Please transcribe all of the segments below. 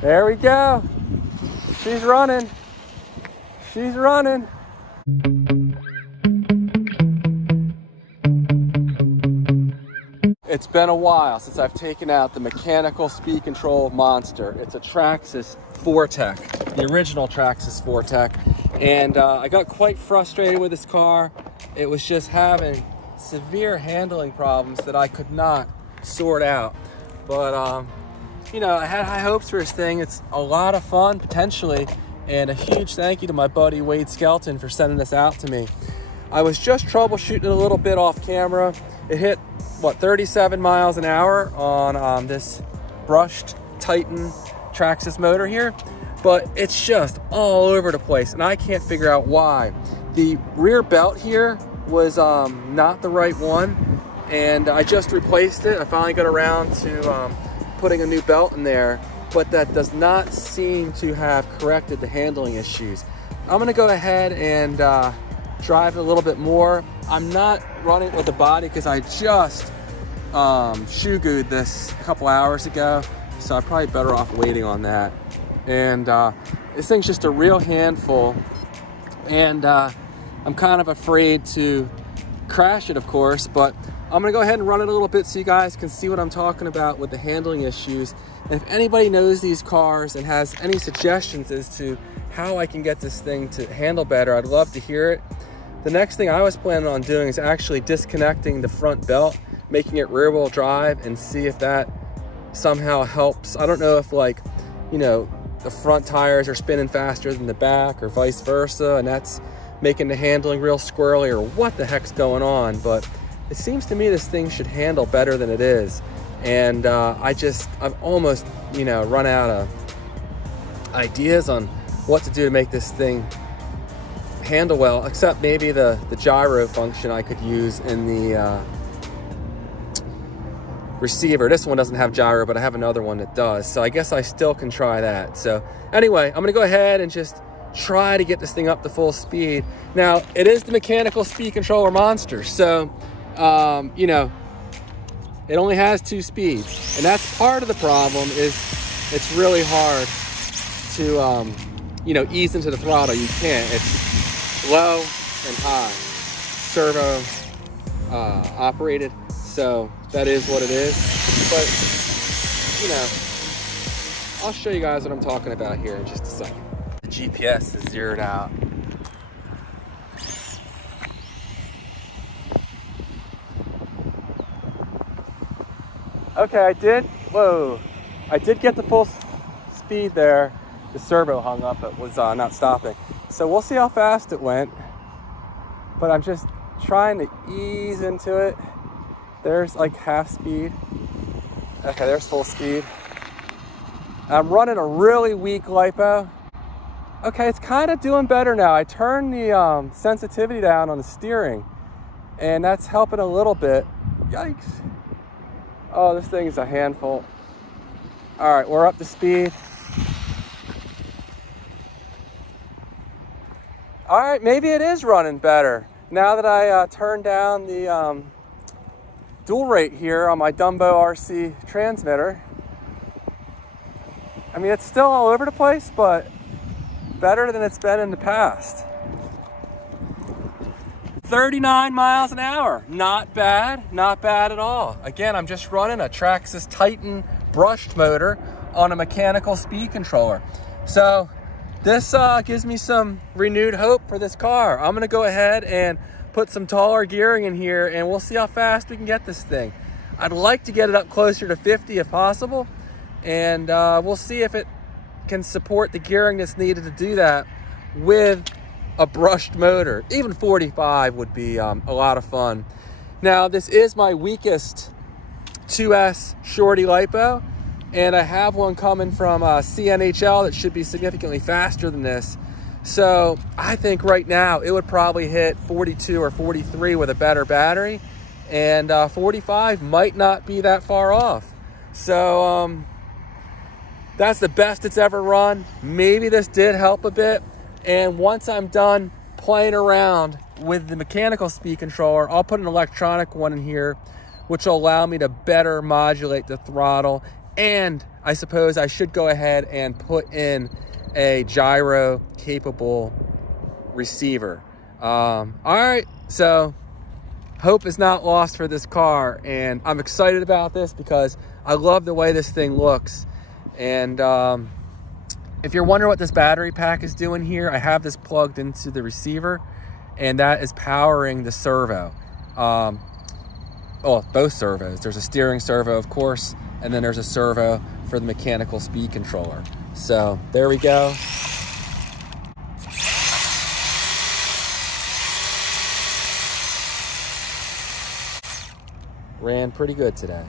There we go. She's running. She's running. It's been a while since I've taken out the mechanical speed control monster. It's a Traxxas 4Tech, the original Traxxas 4Tech. And I got quite frustrated with this car. It was just having severe handling problems that I could not sort out. But, you know, I had high hopes for this thing. It's a lot of fun, potentially. And a huge thank you to my buddy Wade Skelton for sending this out to me. I was just troubleshooting it a little bit off camera. It hit, what, 37 miles an hour on this brushed Titan Traxxas motor here. But it's just all over the place, and I can't figure out why. The rear belt here was not the right one, and I just replaced it. I finally got around to putting a new belt in there, but that does not seem to have corrected the handling issues. I'm gonna go ahead and drive it a little bit more. I'm not running with the body because I just shoe-gooed this a couple hours ago, so I'm probably better off waiting on that. And this thing's just a real handful, and I'm kind of afraid to crash it, of course, but I'm gonna go ahead and run it a little bit so you guys can see what I'm talking about with the handling issues. And if anybody knows these cars and has any suggestions as to how I can get this thing to handle better, I'd love to hear it. The next thing I was planning on doing is actually disconnecting the front belt, making it rear wheel drive, and see if that somehow helps. I don't know if, like, you know, the front tires are spinning faster than the back or vice versa, and that's making the handling real squirrely, or what the heck's going on. But it seems to me this thing should handle better than it is. And I've almost, you know, run out of ideas on what to do to make this thing handle well, except maybe the gyro function I could use in the receiver. This one doesn't have gyro, but I have another one that does, so I guess I still can try that. So anyway, I'm gonna go ahead and just try to get this thing up to full speed. Now, it is the mechanical speed controller monster, so you know, it only has 2 speeds, and that's part of the problem. Is it's really hard to you know, ease into the throttle. You can't. It's low and high, servo operated, so that is what it is. But, you know, I'll show you guys what I'm talking about here in just a second. The GPS is zeroed out. Okay, I did get the full speed there. The servo hung up, it was not stopping. So we'll see how fast it went, but I'm just trying to ease into it. There's like half speed. Okay, there's full speed. I'm running a really weak LiPo. Okay, it's kind of doing better now. I turned the sensitivity down on the steering, and that's helping a little bit. Yikes. Oh, this thing is a handful. All right, we're up to speed. All right, maybe it is running better now that I turned down the dual rate here on my Dumbo RC transmitter. I mean, it's still all over the place, but better than it's been in the past. 39 miles an hour, not bad at all. Again, I'm just running a Traxxas Titan brushed motor on a mechanical speed controller. So this gives me some renewed hope for this car. I'm gonna go ahead and put some taller gearing in here, and we'll see how fast we can get this thing. I'd like to get it up closer to 50 if possible, and we'll see if it can support the gearing that's needed to do that with a brushed motor. Even 45 would be a lot of fun. Now, this is my weakest 2S shorty LiPo, and I have one coming from CNHL that should be significantly faster than this. So I think right now it would probably hit 42 or 43 with a better battery, and 45 might not be that far off. So that's the best it's ever run. Maybe this did help a bit. And once I'm done playing around with the mechanical speed controller, I'll put an electronic one in here, which will allow me to better modulate the throttle And I suppose I should go ahead and put in a gyro capable receiver. All right, so hope is not lost for this car, and I'm excited about this because I love the way this thing looks. And if you're wondering what this battery pack is doing here, I have this plugged into the receiver, and that is powering the servo. Oh, both servos. There's a steering servo, of course, and then there's a servo for the mechanical speed controller. So there we go. Ran pretty good today.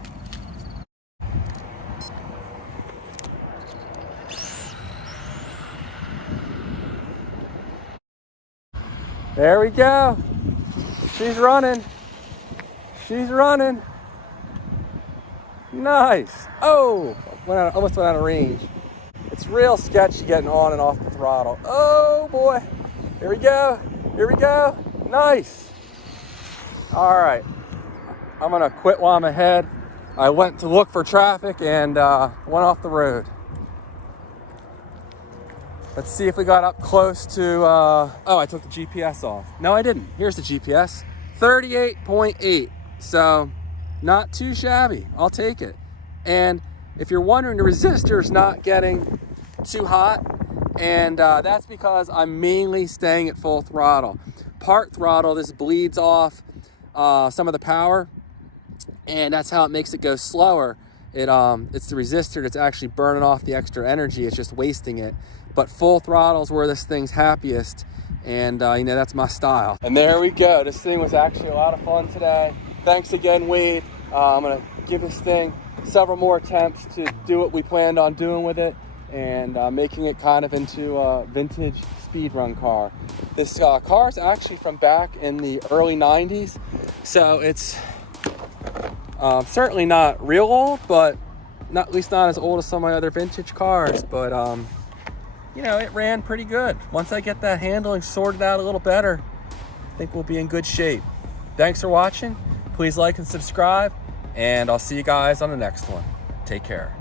There we go. She's running. She's running. Nice. Oh, almost went out of range. It's real sketchy getting on and off the throttle. Oh boy. Here we go. Here we go. Nice. All right. I'm gonna quit while I'm ahead. I went to look for traffic and went off the road. Let's see if we got up close to, oh, I took the GPS off. No, I didn't. Here's the GPS. 38.8. So not too shabby. I'll take it. And if you're wondering, the resistor's not getting too hot, and that's because I'm mainly staying at full throttle. Part throttle, this bleeds off some of the power, and that's how it makes it go slower. It's the resistor that's actually burning off the extra energy. It's just wasting it. But full throttle is where this thing's happiest, and you know, that's my style. And there we go. This thing was actually a lot of fun today. Thanks again, Wade. I'm gonna give this thing several more attempts to do what we planned on doing with it, and making it kind of into a vintage speedrun car. This car is actually from back in the early 90s, so it's certainly not real old, but at least not as old as some of my other vintage cars. But you know, it ran pretty good. Once I get that handling sorted out a little better, I think we'll be in good shape. Thanks for watching. Please like and subscribe, and I'll see you guys on the next one. Take care.